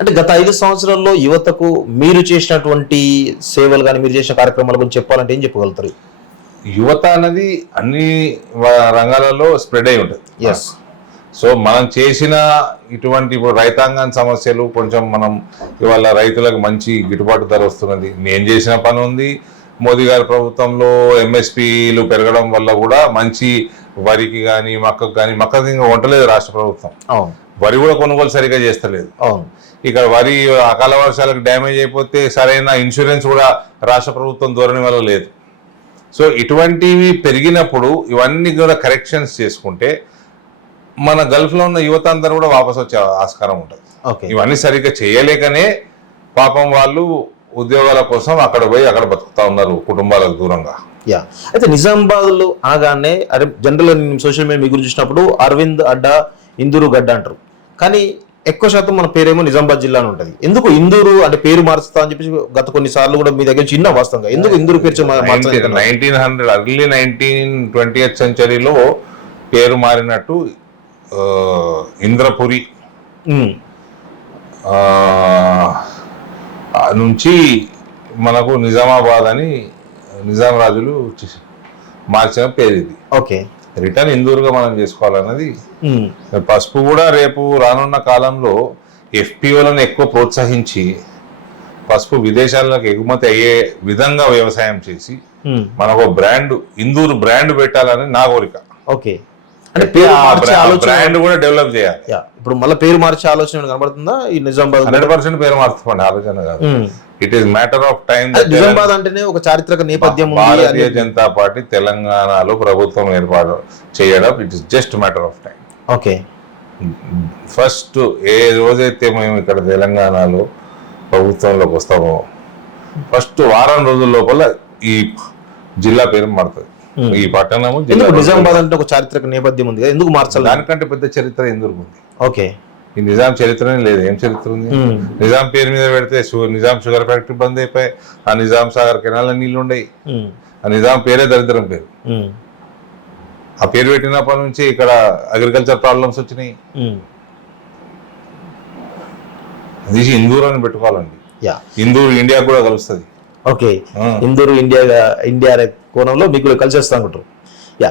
అంటే గత 5 సంవత్సరాల్లో యువతకు మీరు చేసినటువంటి సేవలు కానీ మీరు చేసిన కార్యక్రమాల గురించి చెప్పాలంటే ఏం చెప్పగలుగుతారు? యువత అనేది అన్ని రంగాలలో స్ప్రెడ్ అయి ఉంటుంది. ఎస్. సో మనం చేసిన ఇటువంటి ఇప్పుడు రైతాంగాన్ని సమస్యలు కొంచెం మనం ఇవాళ రైతులకు మంచి గిట్టుబాటు ధర వస్తున్నది. నేను చేసిన పని ఉంది. మోదీ గారి ప్రభుత్వంలో ఎంఎస్పీలు పెరగడం వల్ల కూడా మంచి వరికి కానీ మక్కకు కానీ మక్కకు ఇంకా వంటలేదు రాష్ట్ర ప్రభుత్వం. అవును. వరి కూడా కొనుగోలు సరిగా చేస్తలేదు. అవును. ఇక్కడ వరి అకాల వర్షాలకు డ్యామేజ్ అయిపోతే సరైన ఇన్సూరెన్స్ కూడా రాష్ట్ర ప్రభుత్వం ధోరణి వల్ల లేదు. సో ఇటువంటివి పెరిగినప్పుడు ఇవన్నీ కూడా కరెక్షన్స్ చేసుకుంటే మన గల్ఫ్లో ఉన్న యువత అందరూ కూడా వాపసు వచ్చే ఆస్కారం ఉంటుంది. ఇవన్నీ సరిగ్గా చేయలేకనే పాపం వాళ్ళు ఉద్యోగాల కోసం అక్కడ పోయి అక్కడ బతుకుతా ఉన్నారు కుటుంబాలకు దూరంగా. యా. అయితే నిజామాబాద్లో అనగానే అరే జనరల్గా నేను సోషల్ మీడియా మీ గురించి చూసినప్పుడు అరవింద్ అడ్డా, ఇందూరు గడ్డ అంటారు. కానీ ఎక్కువ శాతం మన పేరేమో నిజామాబాద్ జిల్లా అని ఉంటుంది. ఎందుకు ఇందూరు అంటే పేరు మార్చుతా అని చెప్పి గత కొన్నిసార్లు కూడా మీ దగ్గర చిన్న వాస్తవంగా ఎందుకు ఇందూరు పేరు 1900 అర్లీ 20th సెంచరీలో పేరు మారినట్టు ఇంద్రపురి నుంచి మనకు నిజామాబాద్ అని నిజాం రాజులు మార్చిన పేరు ఇది. ఓకే. రిటర్న్ ఇందూరుగా మనం చేసుకోవాలన్నది. పసుపు కూడా రేపు రానున్న కాలంలో ఎఫ్పిఓలను ఎక్కువ ప్రోత్సహించి పసుపు విదేశాలకు ఎగుమతి అయ్యే విధంగా వ్యవసాయం చేసి మనకు బ్రాండ్ ఇందూరు బ్రాండ్ పెట్టాలని నా కోరిక. ఓకే. అంటే బ్రాండ్ కూడా డెవలప్ చేయాలి. ఇప్పుడు మళ్ళీ పేరు మార్చే ఆలోచన కనబడుతుందా? ఈ నిజామాబాద్ 100% పేరు మార్చుకోండి, ఆలోచన కాదు. It is matter of time. Nizamabad అంటేనే ఒక చారిత్రక నేపథ్యం. భారతీయ జనతా పార్టీ తెలంగాణలో ప్రభుత్వం ఏర్పాటు చేయడం it is just matter of time. Okay. First ఏ రోజైతే మేము ఇక్కడ తెలంగాణలో ప్రభుత్వంలోకి వస్తామో ఫస్ట్ వారం రోజుల లోపల ఈ జిల్లా పేరు మారుతుంది. ఈ పట్టణము నిజామాబాద్ అంటే ఒక చారిత్రక నేపథ్యం ఉంది కదా, ఎందుకు మార్చాలి? దానికంటే పెద్ద చరిత్ర ఎందుకు ఉంది? ఓకే. ఈ నిజాం చరిత్రనే లేదు. ఏం చరిత్ర ఉంది? నిజాం పేరు మీద పెడితే నిజాం షుగర్ ఫ్యాక్టరీ బంద్ అయిపోయి ఆ నిజాం సాగర్ కెనాల నీళ్లు ఉండయి. ఆ నిజాం పేరే దరిద్రం పేరు. ఆ పేరు పెట్టినప్పటి నుంచి ఇక్కడ అగ్రికల్చర్ ప్రాబ్లమ్స్ వచ్చినాయి. అది ఇందూరు అని పెట్టుకోవాలండి. ఇందూరు ఇండియా కూడా కలుస్తుంది. ఓకే. ఇందూరు ఇండియా కోణంలో మీకు కలిసి వస్తా అనుకుంటారు. యా.